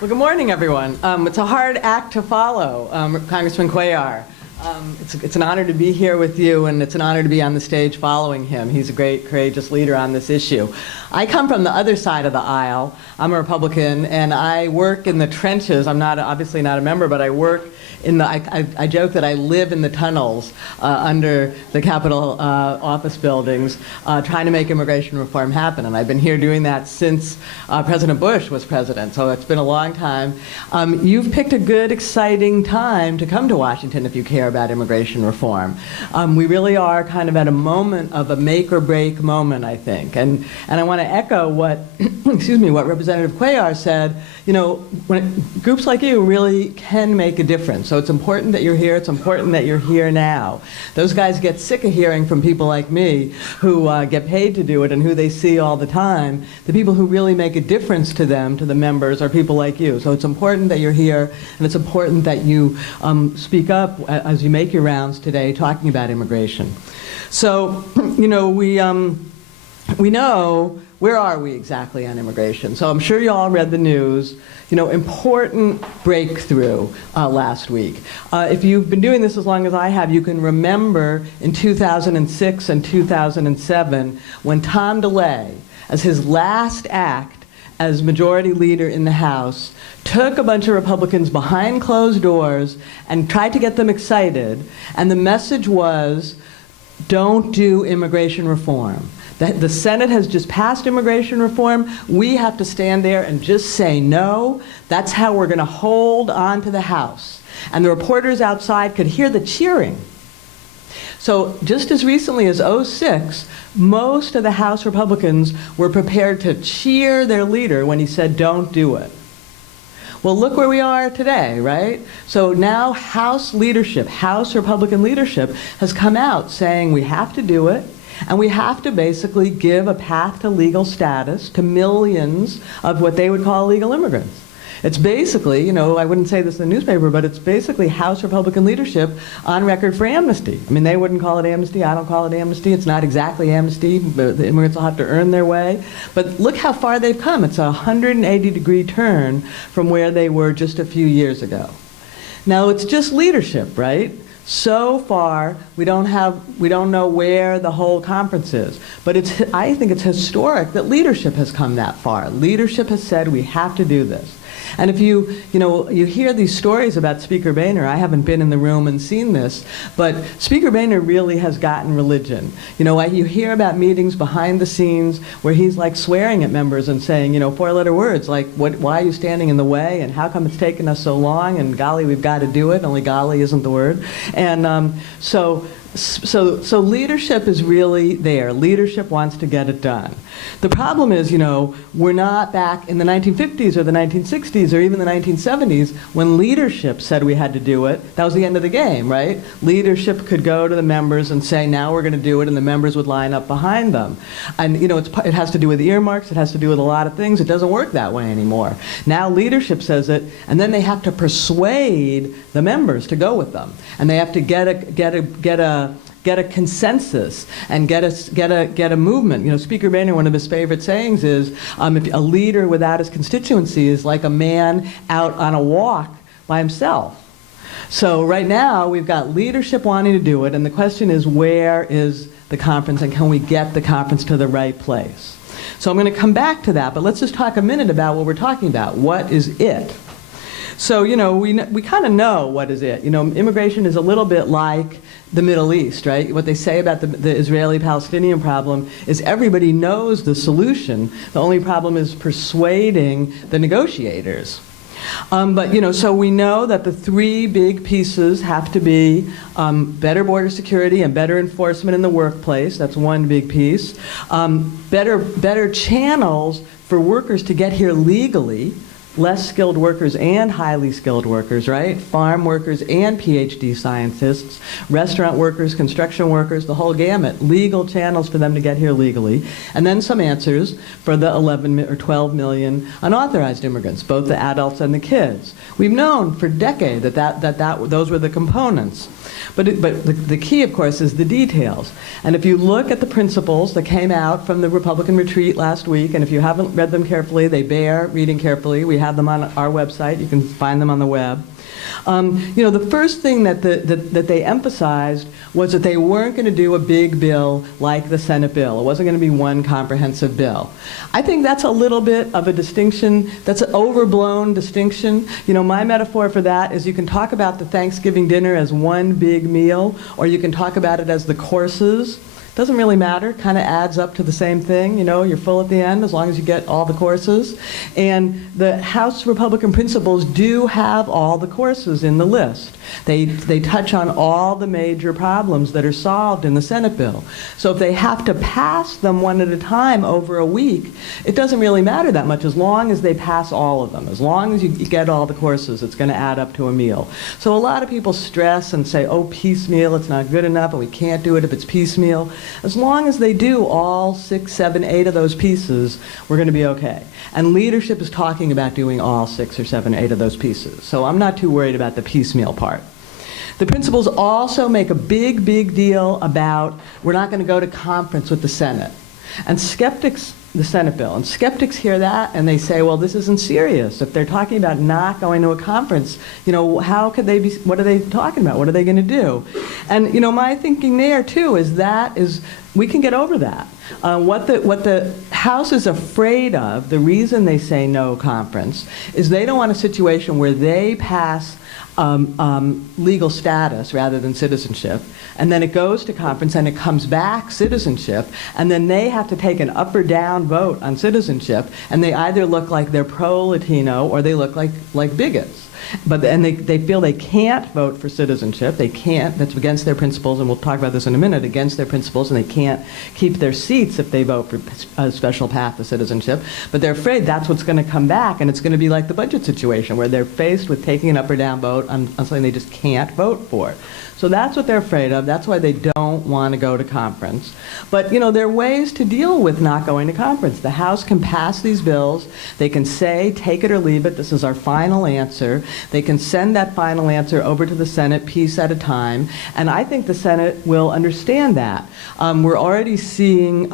Well, good morning, everyone. It's a hard act to follow, Congressman Cuellar. It's an honor to be here with you, and it's an honor to be on the stage following him. He's a great, courageous leader on this issue. I come from the other side of the aisle. I'm a Republican, and I work in the trenches. I'm obviously not a member, but I work in the, I joke that I live in the tunnels under the Capitol office buildings trying to make immigration reform happen. And I've been here doing that since President Bush was president, so it's been a long time. You've picked a good, exciting time to come to Washington if you care about immigration reform. We really are kind of at a moment of a make or break moment, I think. And I want to echo what, excuse me, what Representative Cuellar said. You know, groups like you really can make a difference. So it's important that you're here. It's important that you're here now. Those guys get sick of hearing from people like me who get paid to do it and who they see all the time. The people who really make a difference to them, to the members, are people like you. So it's important that you're here, and it's important that you speak up as you make your rounds today talking about immigration. So, you know, we know, where are we exactly on immigration? So I'm sure you all read the news. You know, important breakthrough last week. If you've been doing this as long as I have, you can remember in 2006 and 2007 when Tom DeLay, as his last act as majority leader in the House, took a bunch of Republicans behind closed doors and tried to get them excited. And the message was, don't do immigration reform. The Senate has just passed immigration reform. We have to stand there and just say no. That's how we're going to hold on to the House. And the reporters outside could hear the cheering. So just as recently as '06, most of the House Republicans were prepared to cheer their leader when he said, don't do it. Well, look where we are today, right? So now House leadership, House Republican leadership, has come out saying we have to do it. And we have to basically give a path to legal status to millions of what they would call illegal immigrants. It's basically, you know, I wouldn't say this in the newspaper, but it's basically House Republican leadership on record for amnesty. I mean, they wouldn't call it amnesty. I don't call it amnesty. It's not exactly amnesty. But the immigrants will have to earn their way. But look how far they've come. It's a 180-degree turn from where they were just a few years ago. Now, it's just leadership, right? So far, we don't know where the whole conference is. But I think it's historic that leadership has come that far. Leadership has said we have to do this. And if you hear these stories about Speaker Boehner, I haven't been in the room and seen this, but Speaker Boehner really has gotten religion. You know, you hear about meetings behind the scenes where he's like swearing at members and saying, you know, four-letter words like, why are you standing in the way, and how come it's taken us so long, and golly, we've got to do it, only golly isn't the word. And so leadership is really there. Leadership wants to get it done. The problem is, you know, we're not back in the 1950s or the 1960s or even the 1970s when leadership said we had to do it. That was the end of the game, right? Leadership could go to the members and say, now we're going to do it, and the members would line up behind them. And, you know, it has to do with earmarks. It has to do with a lot of things. It doesn't work that way anymore. Now leadership says it, and then they have to persuade the members to go with them. And they have to get a consensus and get a movement. You know, Speaker Boehner, one of his favorite sayings is, if a leader without his constituency is like a man out on a walk by himself. So right now, we've got leadership wanting to do it, and the question is, where is the conference, and can we get the conference to the right place? So I'm going to come back to that, but let's just talk a minute about what we're talking about. What is it? So, you know, we kind of know what is it. You know, immigration is a little bit like the Middle East, right? What they say about the Israeli-Palestinian problem is everybody knows the solution. The only problem is persuading the negotiators. But, you know, so we know that the three big pieces have to be better border security and better enforcement in the workplace. That's one big piece. Better channels for workers to get here legally. Less skilled workers and highly skilled workers, right? Farm workers and PhD scientists, restaurant workers, construction workers, the whole gamut. Legal channels for them to get here legally. And then some answers for the 11 or 12 million unauthorized immigrants, both the adults and the kids. We've known for decades that those were the components. But the key, of course, is the details. And if you look at the principles that came out from the Republican retreat last week, and if you haven't read them carefully, they bear reading carefully. We have them on our website. You can find them on the web. You know, the first thing that they emphasized was that they weren't going to do a big bill like the Senate bill. It wasn't going to be one comprehensive bill. I think that's a little bit of a distinction. That's an overblown distinction. You know, my metaphor for that is you can talk about the Thanksgiving dinner as one big meal, or you can talk about it as the courses. Doesn't really matter, kind of adds up to the same thing. You know, you're full at the end as long as you get all the courses. And the House Republican principles do have all the courses in the list. They touch on all the major problems that are solved in the Senate bill. So if they have to pass them one at a time over a week, it doesn't really matter that much as long as they pass all of them. As long as you get all the courses, it's going to add up to a meal. So a lot of people stress and say, oh, piecemeal, it's not good enough, and we can't do it if it's piecemeal. As long as they do all 6, 7, 8 of those pieces, we're going to be okay. And leadership is talking about doing all 6 or 7, 8 of those pieces. So I'm not too worried about the piecemeal part. The principals also make a big, big deal about we're not going to go to conference with the Senate. And skeptics, the Senate bill, and skeptics hear that and they say, well, this isn't serious. If they're talking about not going to a conference, you know, how could they be, what are they talking about? What are they going to do? And, you know, my thinking there, too, is we can get over that. What the House is afraid of, the reason they say no conference, is they don't want a situation where they pass legal status rather than citizenship, and then it goes to conference and it comes back citizenship, and then they have to take an up or down vote on citizenship, and they either look like they're pro-Latino or they look like bigots. And they feel they can't vote for citizenship. They can't. That's against their principles, and we'll talk about this in a minute, against their principles, and they can't keep their seats if they vote for a special path to citizenship. But they're afraid that's what's going to come back, and it's going to be like the budget situation, where they're faced with taking an up or down vote on something they just can't vote for. So that's what they're afraid of. That's why they don't want to go to conference. But, you know, there are ways to deal with not going to conference. The House can pass these bills. They can say, take it or leave it. This is our final answer. They can send that final answer over to the Senate piece at a time. And I think the Senate will understand that. We're already seeing,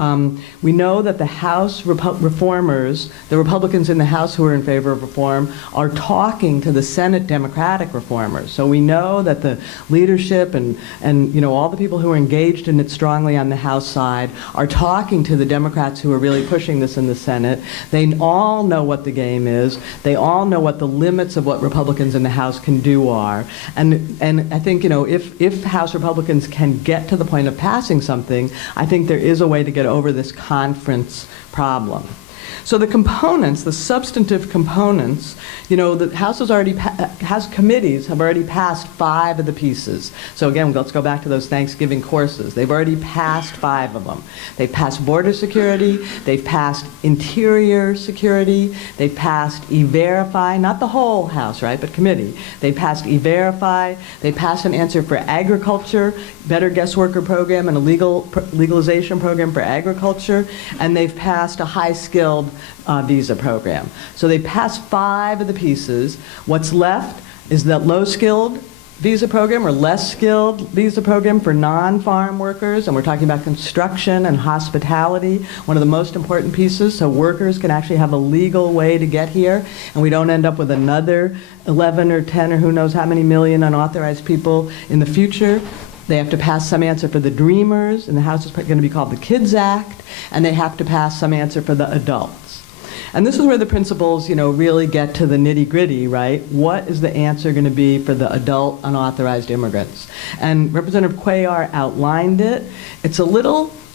we know that the House reformers, the Republicans in the House who are in favor of reform, are talking to the Senate Democratic reformers. So we know that the leadership and you know, all the people who are engaged in it strongly on the House side are talking to the Democrats who are really pushing this in the Senate. They all know what the game is. They all know what the limits of what Republicans in the House can do are. And I think, you know, if House Republicans can get to the point of passing something, I think there is a way to get over this conference problem. So the components, the substantive components, you know, the House House committees have already passed 5 of the pieces. So again, let's go back to those Thanksgiving courses. They've already passed 5 of them. They've passed border security, they've passed interior security, they've passed E-Verify, not the whole House, right, but committee. They passed E-Verify, they passed an answer for agriculture, better guest worker program, and a legalization program for agriculture, and they've passed a high-skilled visa program. So they passed 5 of the pieces. What's left is that low-skilled visa program or less skilled visa program for non-farm workers, and we're talking about construction and hospitality, one of the most important pieces, so workers can actually have a legal way to get here, and we don't end up with another 11 or 10 or who knows how many million unauthorized people in the future. They have to pass some answer for the Dreamers, and the House is going to be called the Kids Act, and they have to pass some answer for the adults. And this is where the principles, you know, really get to the nitty-gritty, right? What is the answer going to be for the adult unauthorized immigrants? And Representative Cuellar outlined it. It's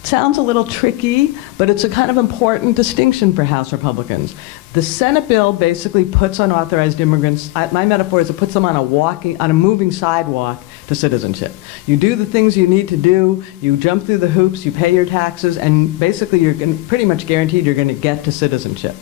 sounds a little tricky, but it's a kind of important distinction for House Republicans. The Senate bill basically puts unauthorized immigrants, my metaphor is it puts them on a moving sidewalk to citizenship. You do the things you need to do, you jump through the hoops, you pay your taxes, and basically you're pretty much guaranteed you're going to get to citizenship.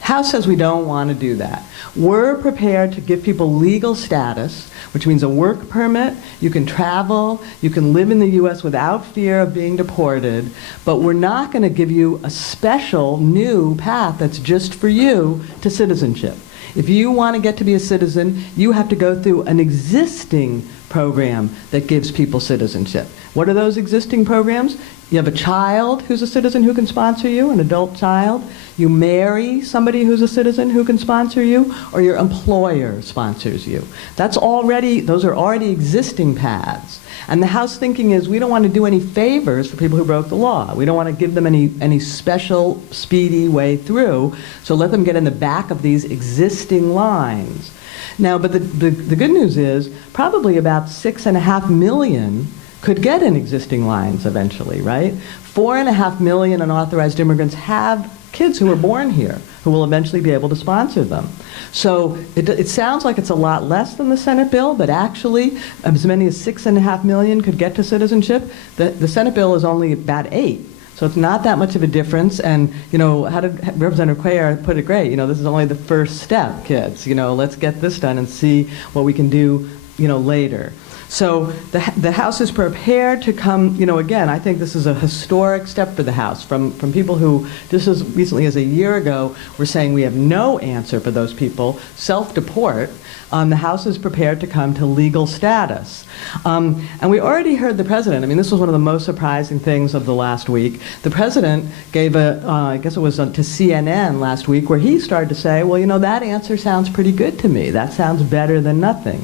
House says we don't want to do that. We're prepared to give people legal status, which means a work permit, you can travel, you can live in the U.S. without fear of being deported, but we're not going to give you a special new path that's just for you to citizenship. If you want to get to be a citizen, you have to go through an existing program that gives people citizenship. What are those existing programs? You have a child who's a citizen who can sponsor you, an adult child. You marry somebody who's a citizen who can sponsor you, or your employer sponsors you. Those are already existing paths. And the House thinking is we don't want to do any favors for people who broke the law. We don't want to give them any special, speedy way through, so let them get in the back of these existing lines. Now, but the good news is probably about 6.5 million could get in existing lines eventually, right? 4.5 million unauthorized immigrants have kids who were born here who will eventually be able to sponsor them. So it sounds like it's a lot less than the Senate bill, but actually as many as 6.5 million could get to citizenship. The Senate bill is only about 8. So it's not that much of a difference. And, you know, how did Representative Cuellar put it great? You know, this is only the first step, kids. You know, let's get this done and see what we can do, you know, later. So the House is prepared to come, you know, again, I think this is a historic step for the House from people who just as recently as a year ago were saying we have no answer for those people, self-deport. The House is prepared to come to legal status. And we already heard the President. I mean, this was one of the most surprising things of the last week. The President gave I guess it was to CNN last week, where he started to say, well, you know, that answer sounds pretty good to me. That sounds better than nothing.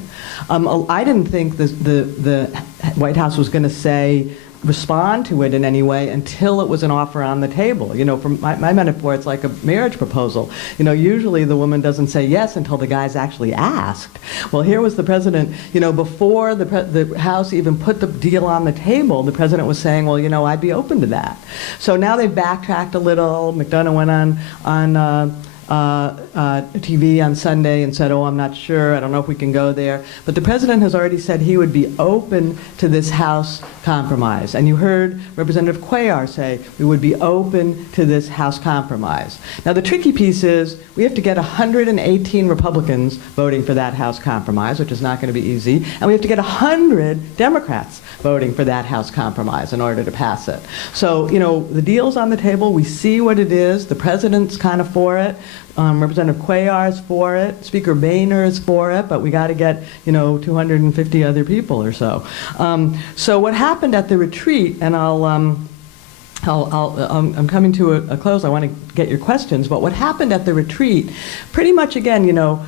I didn't think the White House was going to respond to it in any way until it was an offer on the table. You know, from my metaphor, it's like a marriage proposal. You know, usually the woman doesn't say yes until the guy's actually asked. Well, here was the President, you know, before the House even put the deal on the table, the President was saying, well, you know, I'd be open to that. So now they've backtracked a little. McDonough went on TV on Sunday and said, oh, I'm not sure, I don't know if we can go there. But the President has already said he would be open to this House compromise. And you heard Representative Cuellar say we would be open to this House compromise. Now the tricky piece is we have to get 118 Republicans voting for that House compromise, which is not going to be easy, and we have to get 100 Democrats voting for that House compromise in order to pass it. So, you know, the deal's on the table, we see what it is, the President's kind of for it. Representative Cuellar is for it. Speaker Boehner is for it, but we got to get, you know, 250 other people or so. So what happened at the retreat, and I'm coming to a close. I want to get your questions. But what happened at the retreat, pretty much again, you know,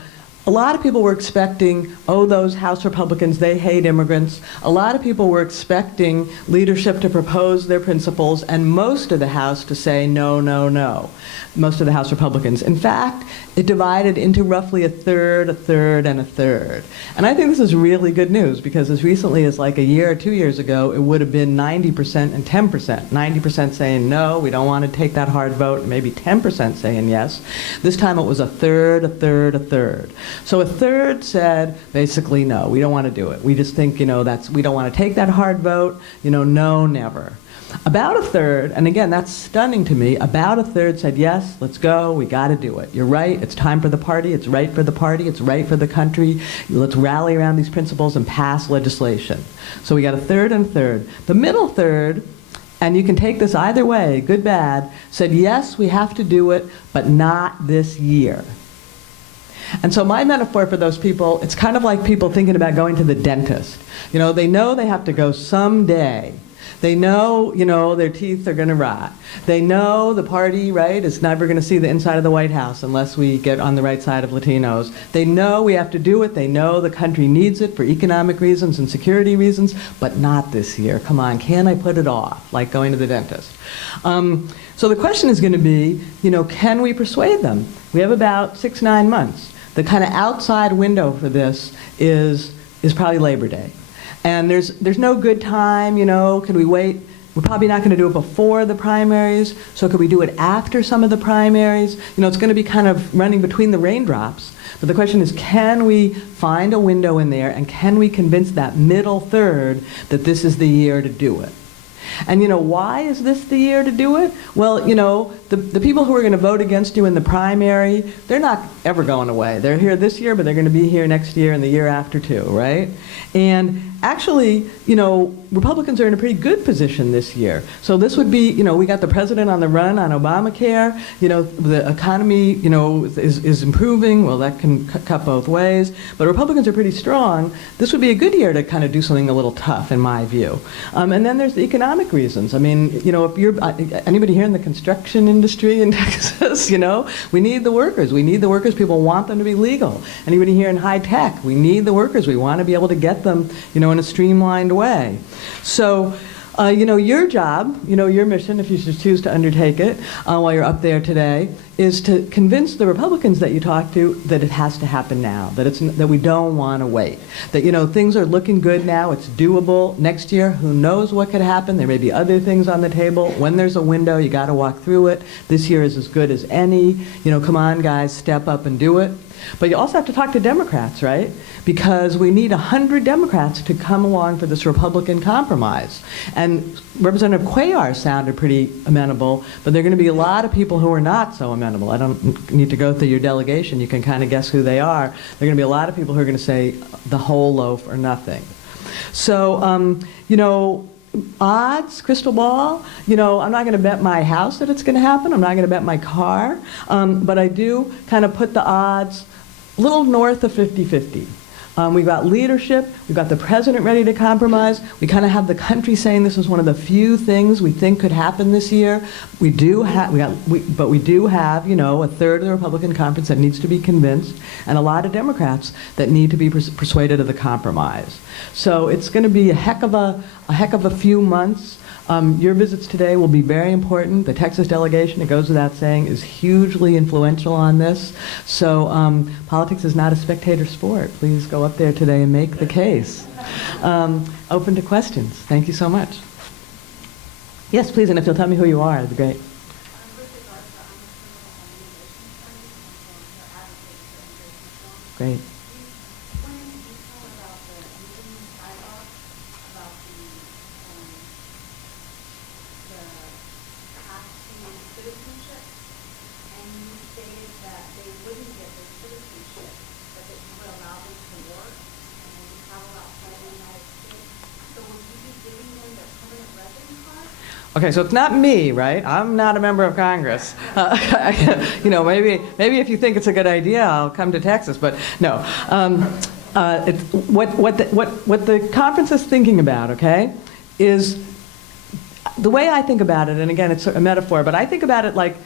a lot of people were expecting, oh, those House Republicans, they hate immigrants. A lot of people were expecting leadership to propose their principles, and most of the House to say no, no, no. Most of the House Republicans. In fact, it divided into roughly a third, and a third. And I think this is really good news, because as recently as like a year or 2 years ago, it would have been 90% and 10%. 90% saying no, we don't want to take that hard vote, maybe 10% saying yes. This time it was a third, a third, a third. So a third said, basically, no, we don't want to do it. We just think, you know, we don't want to take that hard vote, you know, no, never. About a third, and again, that's stunning to me, about a third said, yes, let's go, we got to do it. You're right, it's time for the party, it's right for the party, it's right for the country. Let's rally around these principles and pass legislation. So we got a third and a third. The middle third, and you can take this either way, good, bad, said, yes, we have to do it, but not this year. And so my metaphor for those people, it's kind of like people thinking about going to the dentist. You know, they know they have to go someday. They know, you know, their teeth are going to rot. They know the party, right, is never going to see the inside of the White House unless we get on the right side of Latinos. They know we have to do it. They know the country needs it for economic reasons and security reasons, but not this year. Come on, can I put it off, like going to the dentist? So the question is going to be, you know, can we persuade them? We have about 6-9 months. The kind of outside window for this is probably Labor Day. And there's no good time, you know, can we wait? We're probably not going to do it before the primaries, so could we do it after some of the primaries? You know, it's going to be kind of running between the raindrops. But the question is, can we find a window in there, and can we convince that middle third that this is the year to do it? And why is this the year to do it? Well, the people who are going to vote against you in the primary, they're not ever going away. They're here this year, but they're going to be here next year and the year after too, right? And actually, Republicans are in a pretty good position this year. So this would be, we got the president on the run on Obamacare. The economy, is improving. Well, that can cut both ways. But Republicans are pretty strong. This would be a good year to kind of do something a little tough, in my view. And then there's the economic reasons. I mean, if you're anybody here in the construction industry in Texas, we need the workers. We need the workers. People want them to be legal. Anybody here in high tech, we need the workers. We want to be able to get them, in a streamlined way. So, your job, your mission, if you should choose to undertake it while you're up there today, is to convince the Republicans that you talk to that it has to happen now, that we don't want to wait, that things are looking good now, it's doable. Next year, who knows what could happen? There may be other things on the table. When there's a window, you got to walk through it. This year is as good as any. Come on, guys, step up and do it. But you also have to talk to Democrats, right? Because we need 100 Democrats to come along for this Republican compromise. And Representative Cuellar sounded pretty amenable, but there are going to be a lot of people who are not so amenable. I don't need to go through your delegation. You can kind of guess who they are. There are going to be a lot of people who are going to say the whole loaf or nothing. So, odds, crystal ball, I'm not going to bet my house that it's going to happen. I'm not going to bet my car. But I do kind of put the odds a little north of 50-50. We've got leadership, we've got the president ready to compromise, we kind of have the country saying this is one of the few things we think could happen this year. We do have, but we do have, a third of the Republican conference that needs to be convinced, and a lot of Democrats that need to be persuaded of the compromise. So it's going to be a heck of a few months. Your visits today will be very important. The Texas delegation, it goes without saying, is hugely influential on this. So politics is not a spectator sport. Please go up there today and make the case. Open to questions. Thank you so much. Yes, please, and if you'll tell me who you are, that'd be great. Great. Okay, so it's not me, right? I'm not a member of Congress. Maybe if you think it's a good idea, I'll come to Texas. But no, what the conference is thinking about, okay, is the way I think about it. And again, it's a metaphor, but I think about it like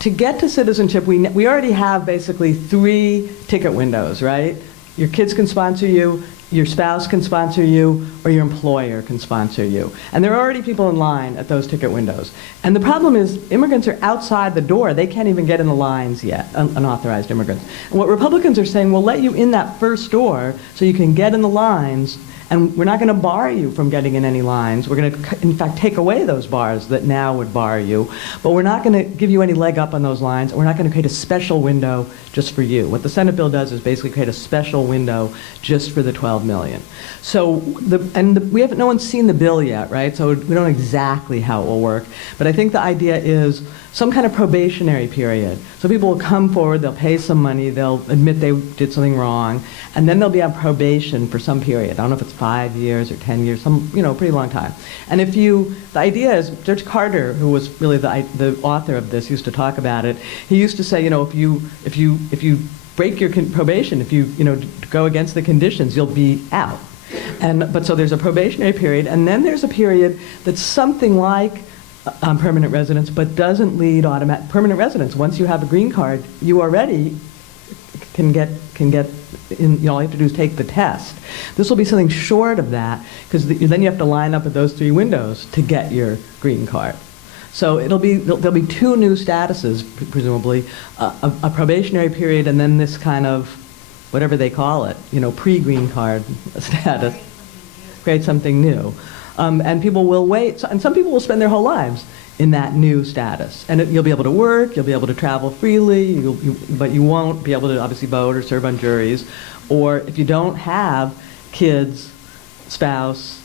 to get to citizenship. We already have basically 3 ticket windows, right? Your kids can sponsor you. Your spouse can sponsor you, or your employer can sponsor you. And there are already people in line at those ticket windows. And the problem is immigrants are outside the door. They can't even get in the lines yet, unauthorized immigrants. And what Republicans are saying, we'll let you in that first door so you can get in the lines, and we're not going to bar you from getting in any lines. We're going to, in fact, take away those bars that now would bar you. But we're not going to give you any leg up on those lines. We're not going to create a special window just for you. What the Senate bill does is basically create a special window just for the 12 million. So, we haven't, no one's seen the bill yet, right? So we don't know exactly how it will work. But I think the idea is some kind of probationary period. So people will come forward, they'll pay some money, they'll admit they did something wrong, and then they'll be on probation for some period. I don't know if it's 5 years or 10 years, some, pretty long time. And the idea is, Judge Carter, who was really the author of this, used to talk about it. He used to say, if you break your probation, if you go against the conditions, you'll be out. But so there's a probationary period, and then there's a period that's something like permanent residence, but doesn't lead automatic permanent residence. Once you have a green card, you already can get in. All you have to do is take the test. This will be something short of that, because then you have to line up at those 3 windows to get your green card. So there'll be 2 new statuses, presumably, a probationary period, and then this kind of, whatever they call it, pre-green card status. Create something new. And people will wait, and some people will spend their whole lives in that new status. And you'll be able to work, you'll be able to travel freely, but you won't be able to obviously vote or serve on juries. Or if you don't have kids, spouse,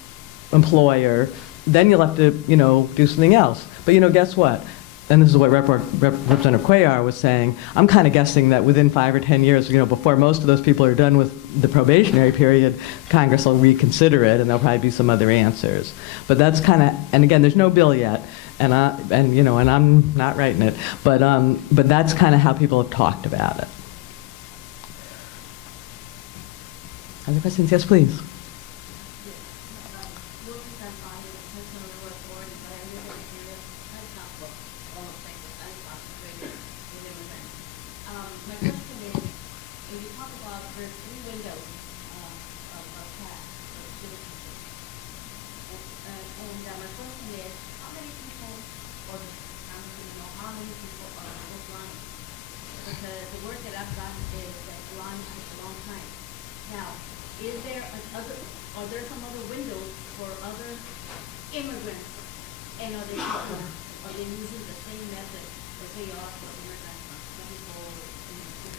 employer, then you'll have to, do something else. But, guess what? And this is what Representative Cuellar was saying. I'm kind of guessing that within 5 or 10 years, before most of those people are done with the probationary period, Congress will reconsider it, and there'll probably be some other answers. But that's kind of, and again, there's no bill yet, and I'm not writing it, but that's kind of how people have talked about it. Other questions? Yes, please.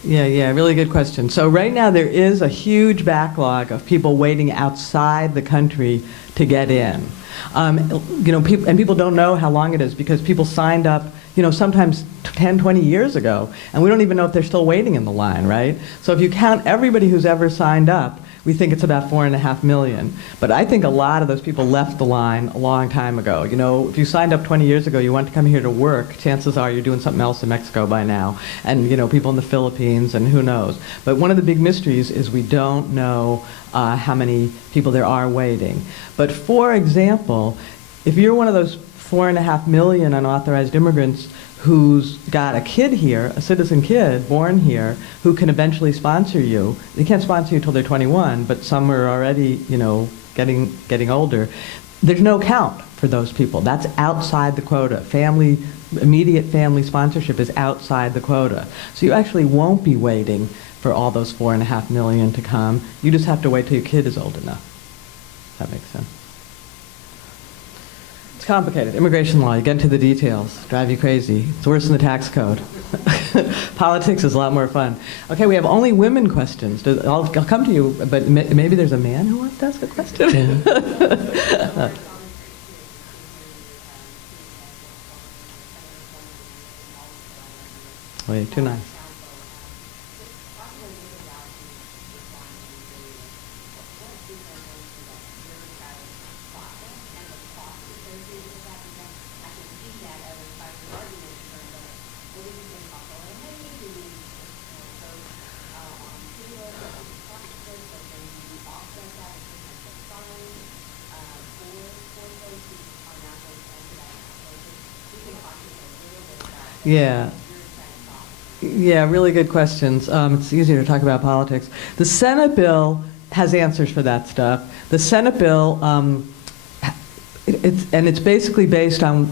Yeah, really good question. So right now there is a huge backlog of people waiting outside the country to get in. People don't know how long it is because people signed up, sometimes 10, 20 years ago, and we don't even know if they're still waiting in the line, right? So if you count everybody who's ever signed up, we think it's about 4.5 million. But I think a lot of those people left the line a long time ago. If you signed up 20 years ago, you want to come here to work, chances are you're doing something else in Mexico by now. And, people in the Philippines, and who knows. But one of the big mysteries is we don't know how many people there are waiting. But for example, if you're one of those 4.5 million unauthorized immigrants who's got a kid here, a citizen kid born here, who can eventually sponsor you. They can't sponsor you until they're 21, but some are already, getting older. There's no count for those people. That's outside the quota. Immediate family sponsorship is outside the quota. So you actually won't be waiting for all those 4.5 million to come. You just have to wait till your kid is old enough. That makes sense. It's complicated. Immigration law, you get into the details, drive you crazy. It's worse than the tax code. Politics is a lot more fun. Okay, we have only women questions. I'll come to you, but maybe there's a man who wants to ask a question. Wait, too nice. Yeah, really good questions. It's easier to talk about politics. The Senate bill has answers for that stuff. The Senate bill, it's basically based on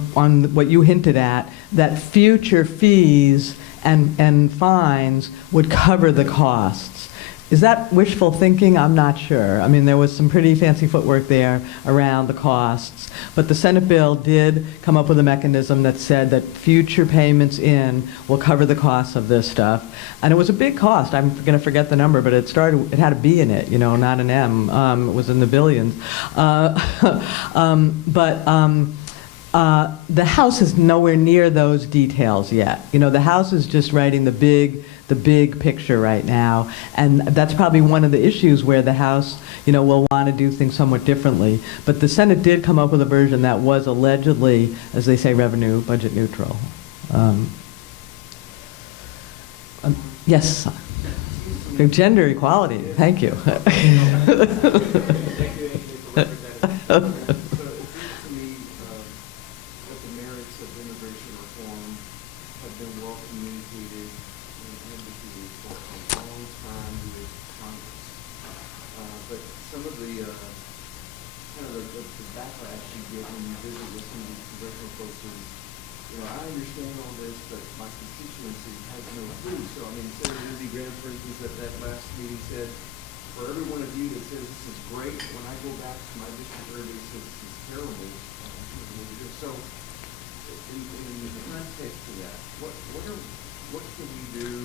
what you hinted at, that future fees and fines would cover the costs. Is that wishful thinking? I'm not sure. I mean, there was some pretty fancy footwork there around the costs. But the Senate bill did come up with a mechanism that said that future payments in will cover the costs of this stuff. And it was a big cost. I'm going to forget the number, but it had a B in it, not an M. It was in the billions. The House is nowhere near those details yet. The House is just writing the big picture right now, and that's probably one of the issues where the House, will want to do things somewhat differently. But the Senate did come up with a version that was allegedly, as they say, revenue budget neutral. Yes, gender equality. Thank you.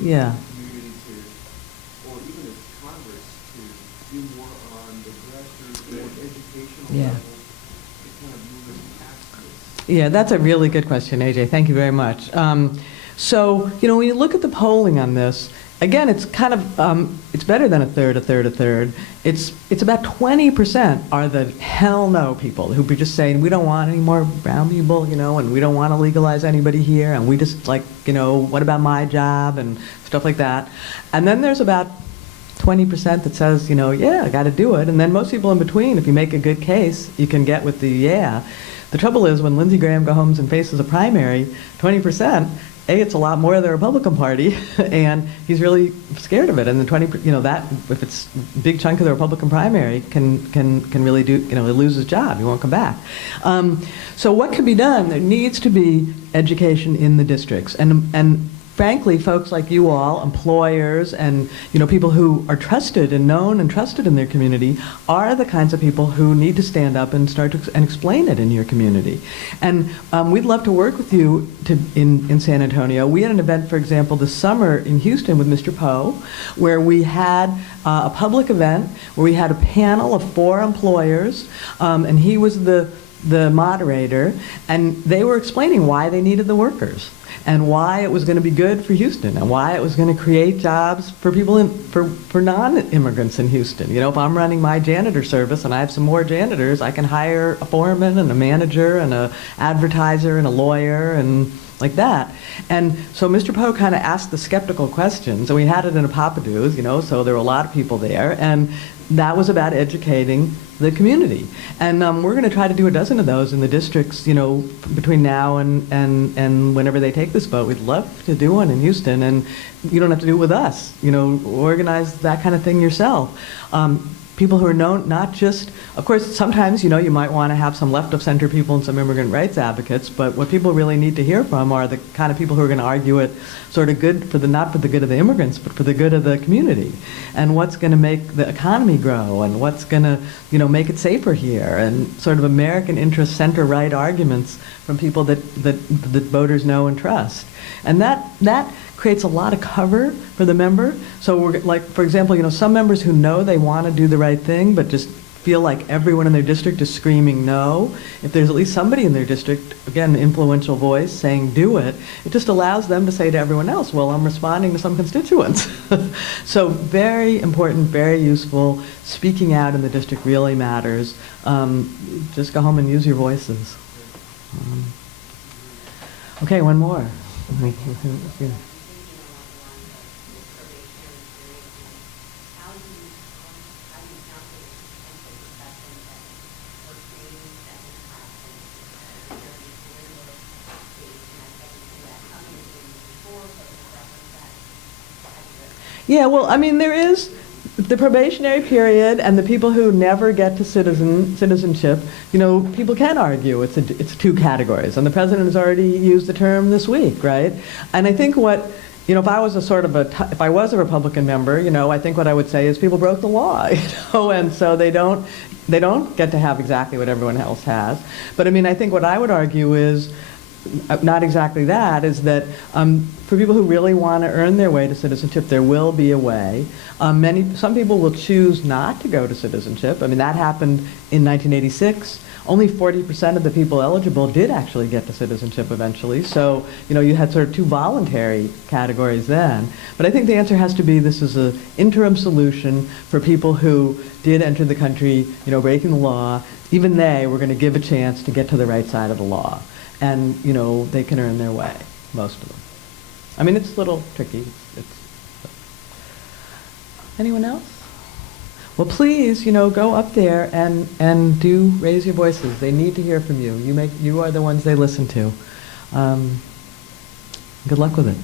Yeah. Community to, or even as Congress, to do more on the grassroots, more educational level, kind of move us past this? Yeah, that's a really good question, AJ. Thank you very much. So, when you look at the polling on this, again, it's kind of, it's better than a third, a third, a third. It's about 20% are the hell no people who be just saying, we don't want any more brown people, and we don't want to legalize anybody here, and we just what about my job, and stuff like that. And then there's about 20% that says, yeah, I got to do it. And then most people in between, if you make a good case, you can get with the yeah. The trouble is when Lindsey Graham goes home and faces a primary, 20%, it's a lot more of the Republican Party, and he's really scared of it. And the 20%, that if it's a big chunk of the Republican primary, can really do, he'll lose his job. He won't come back. So what can be done? There needs to be education in the districts, and frankly, folks like you all, employers, and people who are trusted and known and trusted in their community are the kinds of people who need to stand up and start to and explain it in your community. And we'd love to work with you in San Antonio. We had an event, for example, this summer in Houston with Mr. Poe, where we had a public event where we had a panel of 4 employers, and he was the moderator, and they were explaining why they needed the workers, and why it was going to be good for Houston, and why it was going to create jobs for people for non-immigrants in Houston. If I'm running my janitor service and I have some more janitors, I can hire a foreman and a manager and an advertiser and a lawyer and like that. And so Mr. Poe kind of asked the skeptical questions, and we had it in a Papado's, so there were a lot of people there, and that was about educating the community. And we're going to try to do a dozen of those in the districts, between now and whenever they take this vote. We'd love to do one in Houston, and you don't have to do it with us. Organize that kind of thing yourself. People who are known, not just, of course, sometimes, you might want to have some left-of-center people and some immigrant rights advocates, but what people really need to hear from are the kind of people who are going to argue it sort of good for not for the good of the immigrants, but for the good of the community, and what's going to make the economy grow, and what's going to, make it safer here, and sort of American interest center-right arguments from people that voters know and trust. And that creates a lot of cover for the member. So we're like, for example, some members who know they want to do the right thing, but just feel like everyone in their district is screaming no. If there's at least somebody in their district, again, an influential voice saying do it, it just allows them to say to everyone else, well, I'm responding to some constituents. So very important, very useful. Speaking out in the district really matters. Just go home and use your voices. Okay, one more. Yeah. Yeah, well, I mean, there is the probationary period, and the people who never get to citizenship, people can argue it's 2 categories, and the president has already used the term this week, right? And I think if I was if I was a Republican member, I think what I would say is people broke the law, and so they don't get to have exactly what everyone else has. But I mean, I think what I would argue is not exactly that, is that for people who really want to earn their way to citizenship, there will be a way. Some people will choose not to go to citizenship. I mean, that happened in 1986. Only 40% of the people eligible did actually get to citizenship eventually. So, you had sort of 2 voluntary categories then. But I think the answer has to be this is an interim solution for people who did enter the country, breaking the law. Even they were going to give a chance to get to the right side of the law. And, they can earn their way, most of them. I mean, it's a little tricky. Anyone else? Well, please, go up there and do raise your voices. They need to hear from you. You are the ones they listen to. Good luck with it.